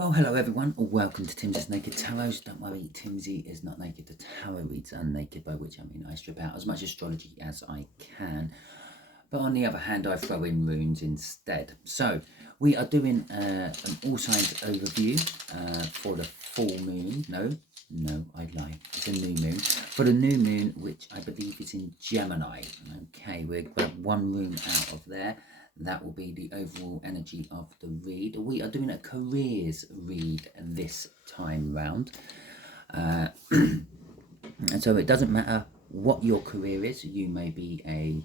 Well, hello everyone, welcome to Timsy's Naked Tarot. Don't worry, Timsy is not naked. The tarot reads are naked, by which I mean I strip out as much astrology as I can. But on the other hand, I throw in runes instead. So, we are doing an all signs overview for the full moon. No, I lie. It's a new moon. For the new moon, which I believe is in Gemini. Okay, we'll grab one rune out of there. That will be the overall energy of the read. We are doing a careers read this time round. And so it doesn't matter what your career is. You may be a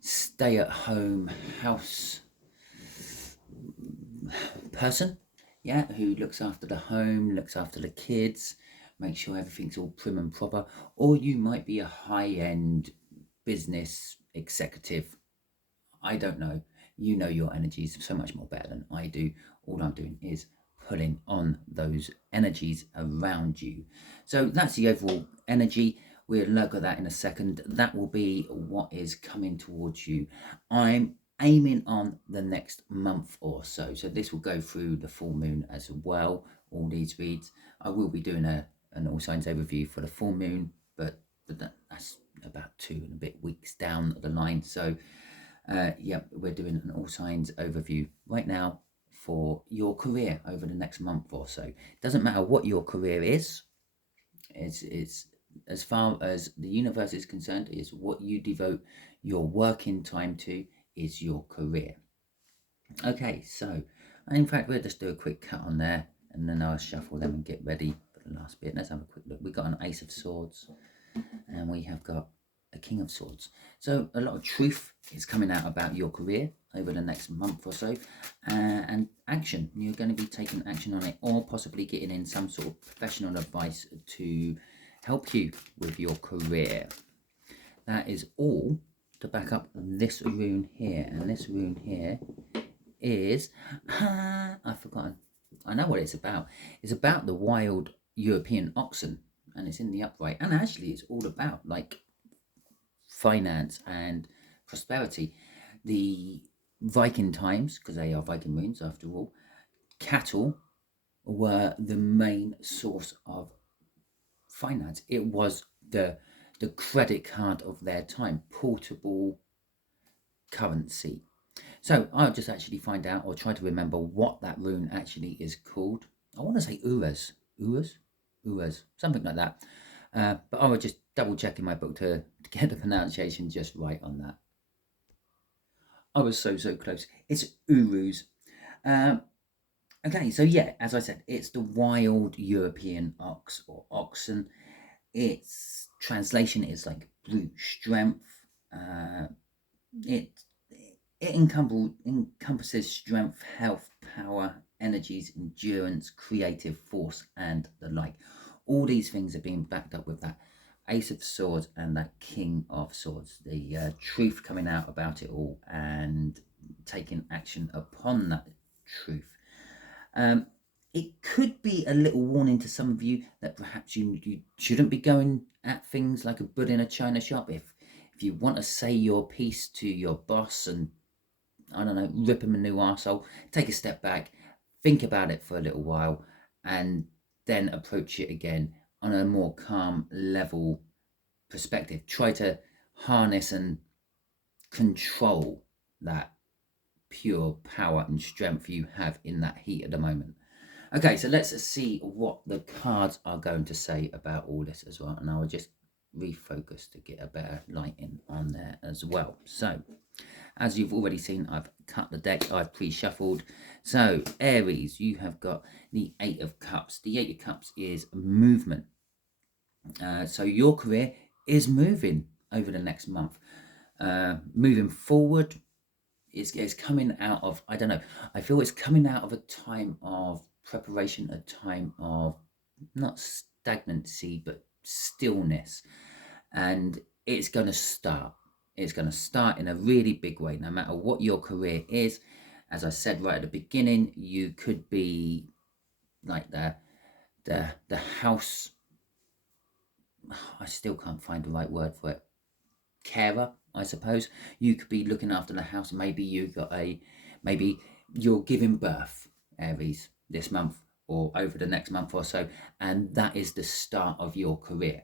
stay-at-home house person, yeah, who looks after the home, looks after the kids, make sure everything's all prim and proper. Or you might be a high-end business executive. I don't know. You know your energies so much more better than I do. All I'm doing is pulling on those energies around you. So that's the overall energy. We'll look at that in a second. That will be what is coming towards you. I'm aiming on the next month or so. So this will go through the full moon as well, all these reads. I will be doing an all signs overview for the full moon, but that's about 2 and a bit weeks down the line. So we're doing an all signs overview right now for your career over the next month or so. It doesn't matter what your career is. It's as far as the universe is concerned, is what you devote your working time to is your career. Okay, so in fact we'll just do a quick cut on there and then I'll shuffle them and get ready for the last bit. Let's have a quick look. We've got an Ace of Swords and we have got a King of Swords. So a lot of truth is coming out about your career over the next month or so, and action. You're going to be taking action on it, or possibly getting in some sort of professional advice to help you with your career. That is all to back up this rune here, and this rune here is I've forgotten. I know what it's about. It's about the wild European oxen, and it's in the upright, and actually it's all about like finance and prosperity. The Viking times, because they are Viking runes after all, cattle were the main source of finance. It was the credit card of their time, portable currency. So I'll just actually find out or try to remember what that rune actually is called. I want to say Uras, something like that. But I will just double check in my book to get the pronunciation just right on that. I was so close. It's Urus. Okay, so yeah, as I said, it's the wild European ox or oxen. Its translation is like brute strength. It encompasses strength, health, power, energies, endurance, creative force, and the like. All these things are being backed up with that Ace of Swords and that King of Swords. The truth coming out about it all and taking action upon that truth. It could be a little warning to some of you that perhaps you shouldn't be going at things like a bull in a china shop. If you want to say your piece to your boss and, I don't know, rip him a new arsehole, take a step back, think about it for a little while, and then approach it again on a more calm, level perspective. Try to harness and control that pure power and strength you have in that heat at the moment. Okay, so let's see what the cards are going to say about all this as well. And I will just refocus to get a better lighting on there as well. So, as you've already seen, I've cut the deck, I've pre-shuffled. So, Aries, you have got the 8 of Cups. The 8 of Cups is movement. So your career is moving over the next month. Moving forward, it's coming out of, I don't know, I feel it's coming out of a time of preparation, a time of not stagnancy, but stillness. And it's going to start. It's going to start in a really big way, no matter what your career is. As I said right at the beginning, you could be like the house, I still can't find the right word for it, carer, I suppose. You could be looking after the house. Maybe you're giving birth, Aries, this month, or over the next month or so, and that is the start of your career.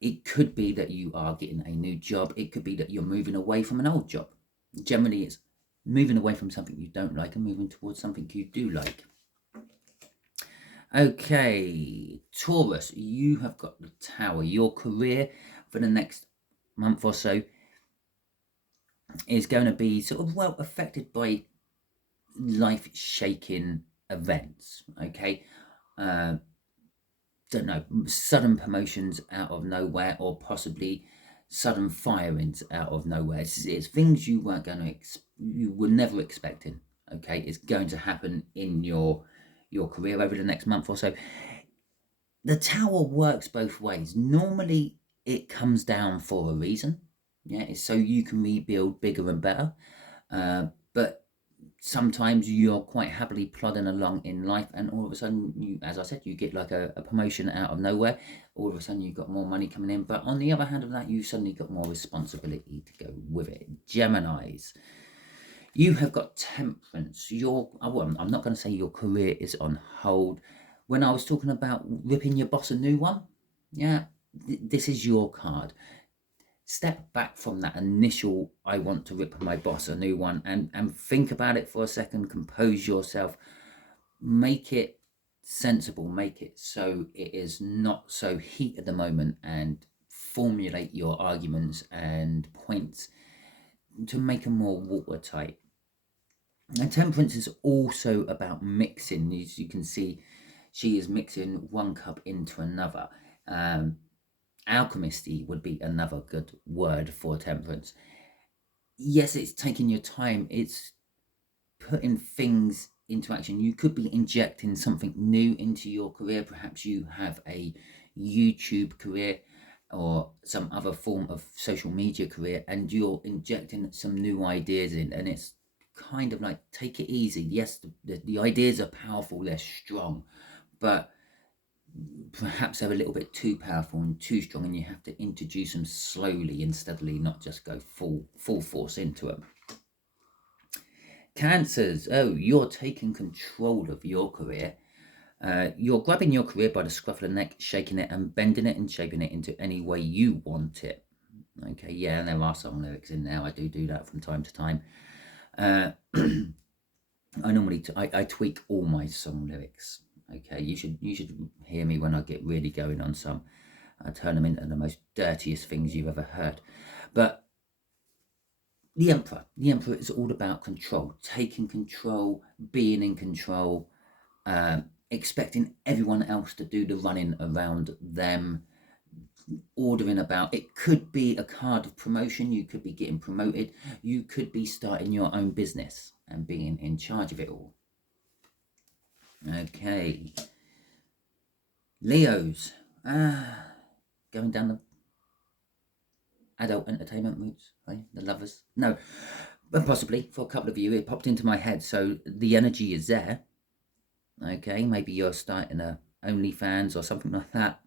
It could be that you are getting a new job. It could be that you're moving away from an old job. Generally, it's moving away from something you don't like and moving towards something you do like. Okay, Taurus, you have got the Tower. Your career for the next month or so is going to be sort of, well, affected by life-shaking events, okay? Don't know, sudden promotions out of nowhere, or possibly sudden firings out of nowhere. It's things you weren't going to, you were never expecting, okay? It's going to happen in your career over the next month or so. The Tower works both ways. Normally, it comes down for a reason. Yeah, it's so you can rebuild bigger and better. But sometimes you're quite happily plodding along in life, and all of a sudden, you, as I said, you get like a promotion out of nowhere. All of a sudden, you've got more money coming in. But on the other hand of that, you've suddenly got more responsibility to go with it. Geminis, you have got Temperance. I'm not going to say your career is on hold. When I was talking about ripping your boss a new one, yeah, this is your card. Step back from that initial, I want to rip my boss a new one, and think about it for a second, compose yourself, make it sensible, make it so it is not so heat at the moment, and formulate your arguments and points to make them more watertight. And Temperance is also about mixing. As you can see, she is mixing one cup into another. Alchemisty would be another good word for Temperance. Yes, it's taking your time. It's putting things into action. You could be injecting something new into your career. Perhaps you have a YouTube career or some other form of social media career, and you're injecting some new ideas in, and it's kind of like, take it easy. Yes, the ideas are powerful, they're strong, but perhaps they're a little bit too powerful and too strong, and you have to introduce them slowly and steadily, not just go full force into them. Cancers, oh, you're taking control of your career. You're grabbing your career by the scruff of the neck, shaking it and bending it and shaping it into any way you want it. Okay, yeah, and there are song lyrics in there. I do that from time to time. I normally I tweak all my song lyrics. Okay, you should hear me when I get really going on some. I turn them into the most dirtiest things you've ever heard. But the Emperor is all about control, taking control, being in control, expecting everyone else to do the running around them, ordering about. It could be a card of promotion. You could be getting promoted. You could be starting your own business and being in charge of it all. Okay. Leos, going down the adult entertainment routes, right? The lovers. No, but possibly for a couple of you, it popped into my head. So the energy is there. Okay, maybe you're starting a OnlyFans or something like that.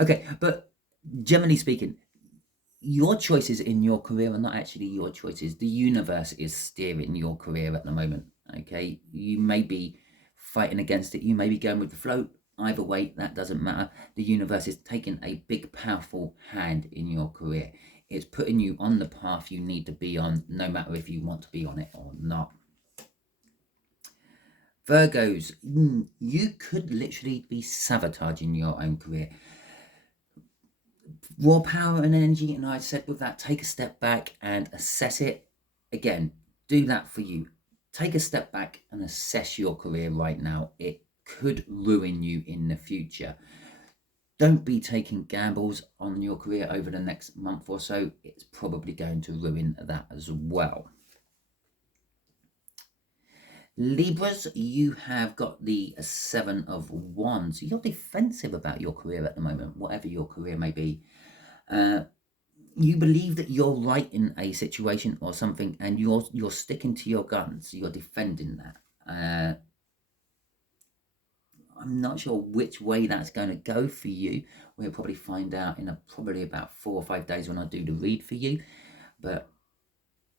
Okay, but generally speaking, your choices in your career are not actually your choices. The universe is steering your career at the moment. Okay, you may be fighting against it. You may be going with the flow. Either way, that doesn't matter. The universe is taking a big, powerful hand in your career. It's putting you on the path you need to be on, no matter if you want to be on it or not. Virgos, you could literally be sabotaging your own career. Raw power and energy, and I said with that, take a step back and assess it. Again, do that for you. Take a step back and assess your career right now. It could ruin you in the future. Don't be taking gambles on your career over the next month or so. It's probably going to ruin that as well. Libras, you have got the Seven of Wands. You're defensive about your career at the moment, whatever your career may be. You believe that you're right in a situation or something, and you're sticking to your guns. You're defending that. I'm not sure which way that's going to go for you. We'll probably find out in probably about 4 or 5 days when I do the read for you. But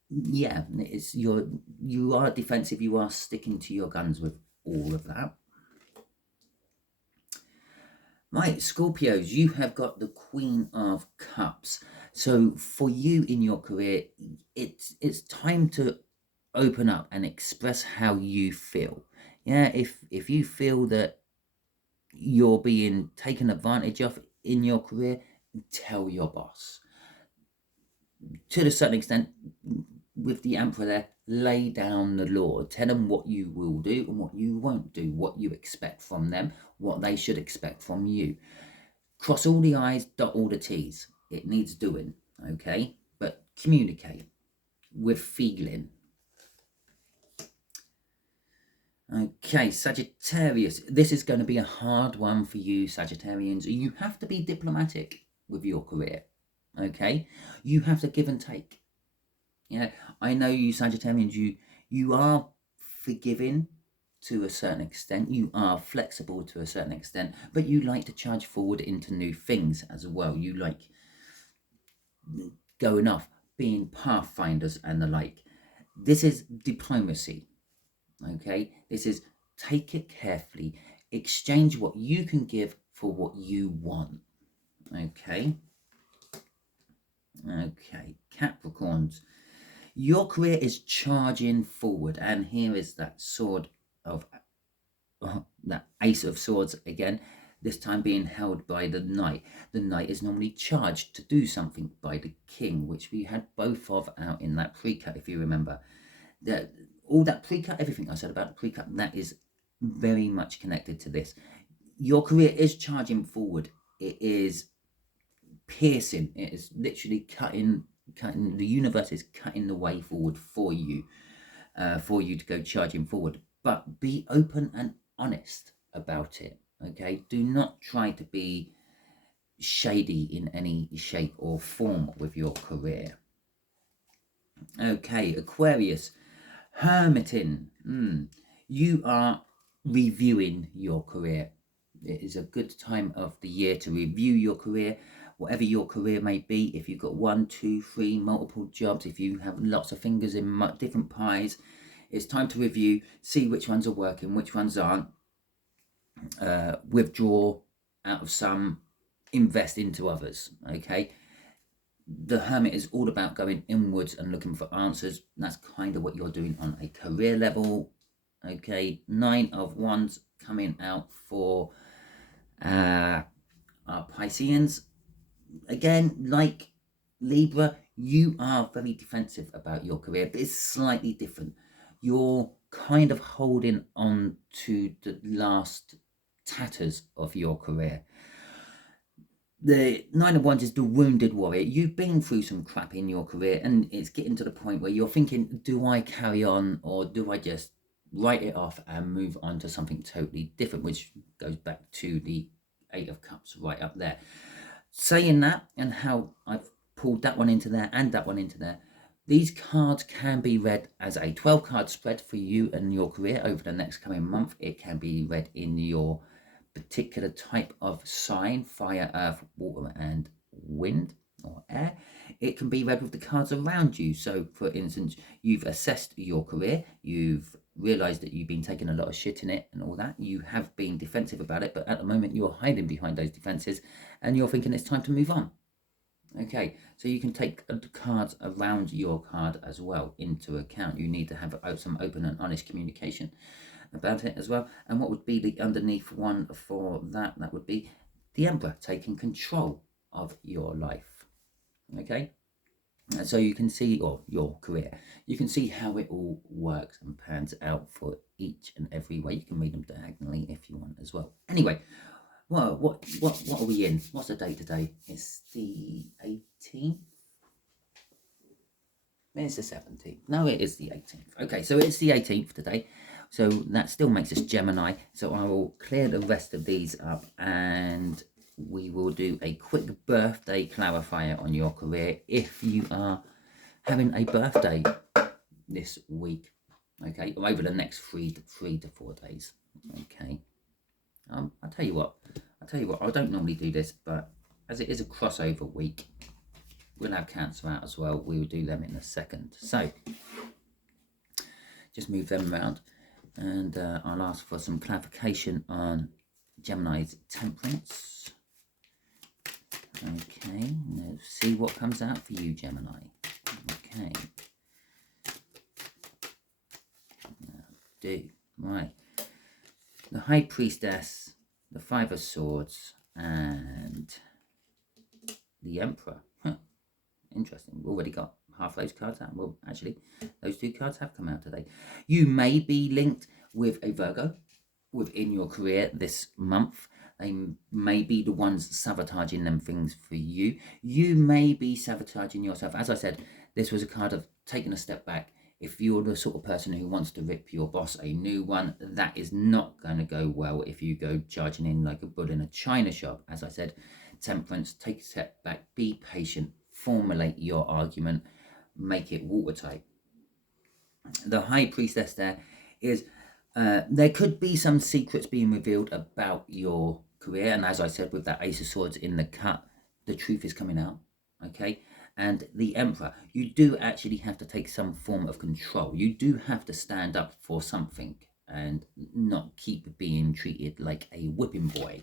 yeah, you are defensive. You are sticking to your guns with all of that. Right, Scorpios, you have got the Queen of Cups. So for you in your career, it's time to open up and express how you feel. Yeah, if you feel that you're being taken advantage of in your career, tell your boss. To a certain extent, with the Emperor there, lay down the law. Tell them what you will do and what you won't do, what you expect from them, what they should expect from you. Cross all the I's, dot all the T's. It needs doing, okay? But communicate with feeling. Okay, Sagittarius. This is going to be a hard one for you, Sagittarians. You have to be diplomatic with your career, okay? You have to give and take. Yeah, I know you Sagittarians, you are forgiving to a certain extent, you are flexible to a certain extent, but you like to charge forward into new things as well. You like going off, being pathfinders and the like. This is diplomacy, okay? This is take it carefully, exchange what you can give for what you want, okay? Okay, Capricorns. Your career is charging forward, and here is that sword of that Ace of Swords again, this time being held by the Knight. The Knight is normally charged to do something by the King, which we had both of out in that pre-cut, if you remember. All that pre-cut, everything I said about the pre-cut, that is very much connected to this. Your career is charging forward. It is piercing. It is literally cutting. The universe is cutting the way forward for you to go charging forward. But be open and honest about it, okay? Do not try to be shady in any shape or form with your career. Okay, Aquarius, hermiting. You are reviewing your career. It is a good time of the year to review your career, whatever your career may be. If you've got 1, 2, 3, multiple jobs, if you have lots of fingers in different pies, it's time to review, see which ones are working, which ones aren't. Withdraw out of some, invest into others, okay? The Hermit is all about going inwards and looking for answers. That's kind of what you're doing on a career level, okay? 9 of Wands coming out for our Pisceans. Again, like Libra, you are very defensive about your career, but it's slightly different. You're kind of holding on to the last tatters of your career. The 9 of Wands is the wounded warrior. You've been through some crap in your career, and it's getting to the point where you're thinking, do I carry on, or do I just write it off and move on to something totally different, which goes back to the 8 of Cups right up there. Saying that, and how I've pulled that one into there and that one into there, these cards can be read as a 12 card spread for you and your career over the next coming month. It can be read in your particular type of sign, fire, earth, water and wind or air. It can be read with the cards around you. So for instance, you've assessed your career, you've realized that you've been taking a lot of shit in it and all that, you have been defensive about it, but at the moment you're hiding behind those defenses and you're thinking it's time to move on. Okay, so you can take the cards around your card as well into account. You need to have some open and honest communication about it as well. And what would be the underneath one for that? That would be the Emperor taking control of your life. Okay, and so you can see, or your career, you can see how it all works and pans out for each and every way. You can read them diagonally if you want as well. Anyway, well, what are we in? What's the date today? It's the 18th. It's the 17th. No, it is the 18th. Okay, so it's the 18th today. So that still makes us Gemini. So I will clear the rest of these up and we will do a quick birthday clarifier on your career if you are having a birthday this week. Okay, or over the next three to 4 days. Okay. I'll tell you what, I don't normally do this, but as it is a crossover week, we'll have Cancer out as well. We will do them in a second. So, just move them around, and I'll ask for some clarification on Gemini's Temperance. Okay, now see what comes out for you, Gemini. Okay. Right. The High Priestess, the Five of Swords, and the Emperor. Interesting. We've already got half those cards out. Well, actually, those 2 cards have come out today. You may be linked with a Virgo within your career this month. They may be the ones sabotaging them things for you. You may be sabotaging yourself. As I said, this was a card of taking a step back. If you're the sort of person who wants to rip your boss a new one, that is not going to go well if you go charging in like a bull in a china shop. As I said, Temperance, take a step back, be patient, formulate your argument, make it watertight. The High Priestess there is, there could be some secrets being revealed about your career. And as I said, with that Ace of Swords in the cut, the truth is coming out. Okay. And the Emperor, you do actually have to take some form of control. You do have to stand up for something and not keep being treated like a whipping boy.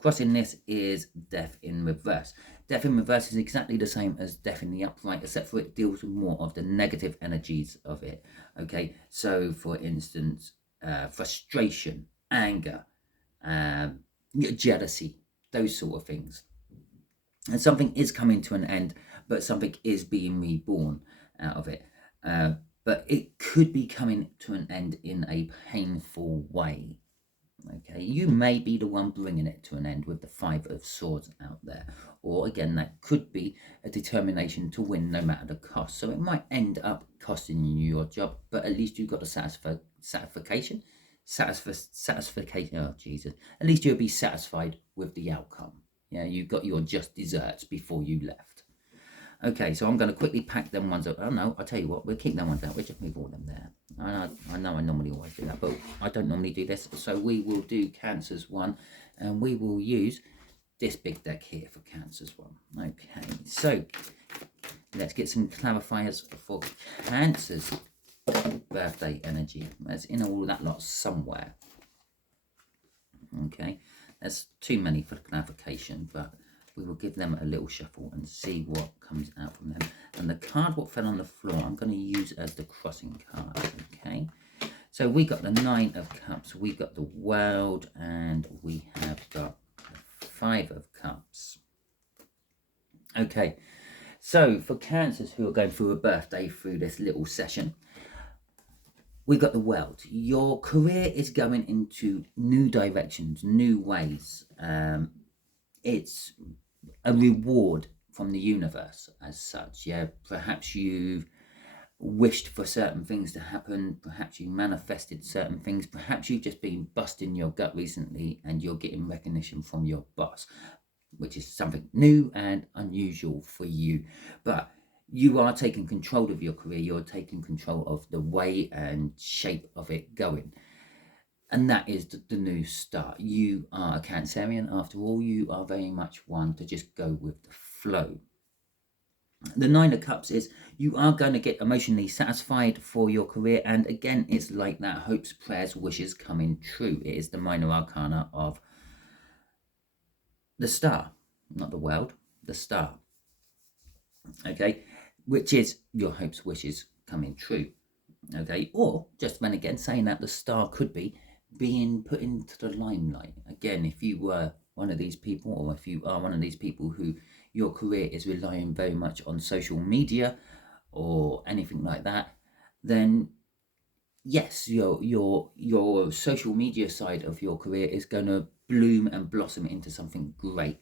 Crossing this is Death in Reverse. Death in Reverse is exactly the same as Death in the Upright, except for it deals with more of the negative energies of it. Okay, so for instance, frustration, anger, jealousy, those sort of things. And something is coming to an end, but something is being reborn out of it. But it could be coming to an end in a painful way. Okay, you may be the one bringing it to an end with the Five of Swords out there. Or again, that could be a determination to win no matter the cost. So it might end up costing you your job, but at least you've got a satisfaction. Oh, Jesus. At least you'll be satisfied with the outcome. Yeah, you got your just desserts before you left. Okay, so I'm going to quickly pack them ones up. Oh no, I'll tell you what, we'll keep them ones out. We'll just move all them there. I know I normally always do that, but I don't normally do this. So we will do Cancer's one, and we will use this big deck here for Cancer's one. Okay, so let's get some clarifiers for Cancer's birthday energy. There's in all that lot somewhere. Okay, there's too many for clarification, but we will give them a little shuffle and see what comes out from them. And the card what fell on the floor, I'm going to use as the crossing card. Okay, so we got the Nine of Cups, we got the World, and we have got the Five of Cups. Okay, so for Cancers who are going through a birthday through this little session, we got the World. Your career is going into new directions, new ways. It's a reward from the universe as such. Yeah, perhaps you've wished for certain things to happen, perhaps you manifested certain things, perhaps you've just been busting your gut recently and you're getting recognition from your boss, which is something new and unusual for you. But you are taking control of your career, you're taking control of the way and shape of it going. And that is the new start. You are a Cancerian after all. You are very much one to just go with the flow. The Nine of Cups is you are going to get emotionally satisfied for your career. And again, it's like that hopes, prayers, wishes coming true. It is the minor arcana of the Star, not the World, the Star. Okay, which is your hopes, wishes coming true. Okay, or just then again, saying that the Star could be being put into the limelight. Again, if you were one of these people, or if you are one of these people who your career is relying very much on social media or anything like that, then yes, your social media side of your career is going to bloom and blossom into something great.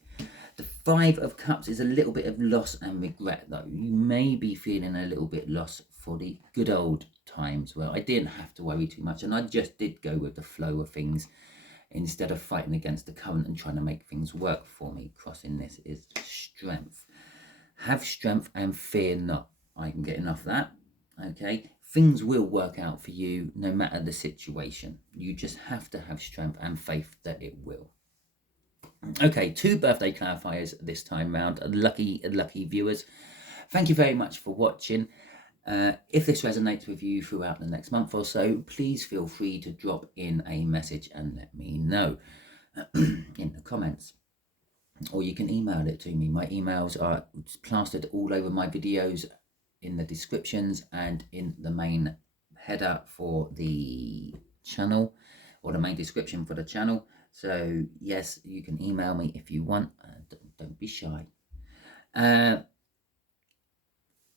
The Five of Cups is a little bit of loss and regret, though. You may be feeling a little bit lost for the good old times where I didn't have to worry too much and I just did go with the flow of things instead of fighting against the current and trying to make things work for me. Crossing this is strength. Have strength and fear not. I can get enough of that. Okay, things will work out for you no matter the situation. You just have to have strength and faith that it will. Okay, 2 birthday clarifiers this time round. Lucky viewers. Thank you very much for watching. If this resonates with you throughout the next month or so, please feel free to drop in a message and let me know. in the comments, or you can email it to me. My emails are plastered all over my videos, in the descriptions and in the main header for the channel, or the main description for the channel. So yes, you can email me if you want. Don't be shy.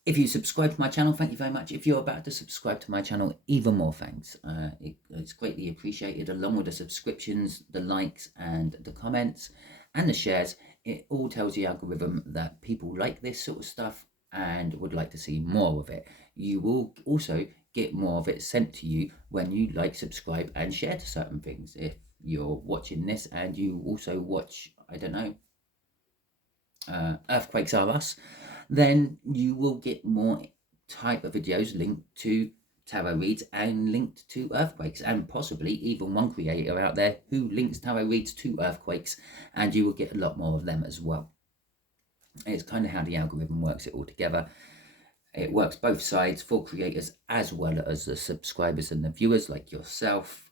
If you subscribe to my channel, thank you very much. If you're about to subscribe to my channel, even more thanks. It's greatly appreciated, along with the subscriptions, the likes and the comments and the shares. It all tells the algorithm that people like this sort of stuff and would like to see more of it. You will also get more of it sent to you when you like, subscribe and share to certain things. If you're watching this and you also watch, I don't know, Earthquakes Are Us, then you will get more type of videos linked to tarot reads and linked to earthquakes, and possibly even one creator out there who links tarot reads to earthquakes, and you will get a lot more of them as well. It's kind of how the algorithm works it all together. It works both sides, for creators as well as the subscribers and the viewers like yourself.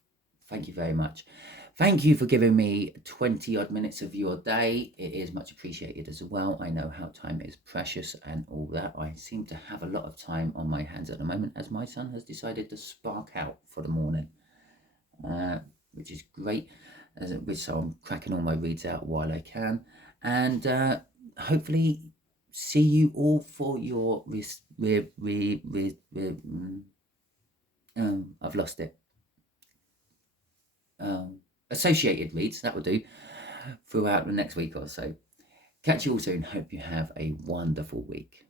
Thank you very much. Thank you for giving me 20 odd minutes of your day. It is much appreciated as well. I know how time is precious and all that. I seem to have a lot of time on my hands at the moment, as my son has decided to spark out for the morning, which is great. So I'm cracking all my reads out while I can. And hopefully see you all for your I've lost it. Associated reads, that will do, throughout the next week or so. Catch you all soon. Hope you have a wonderful week.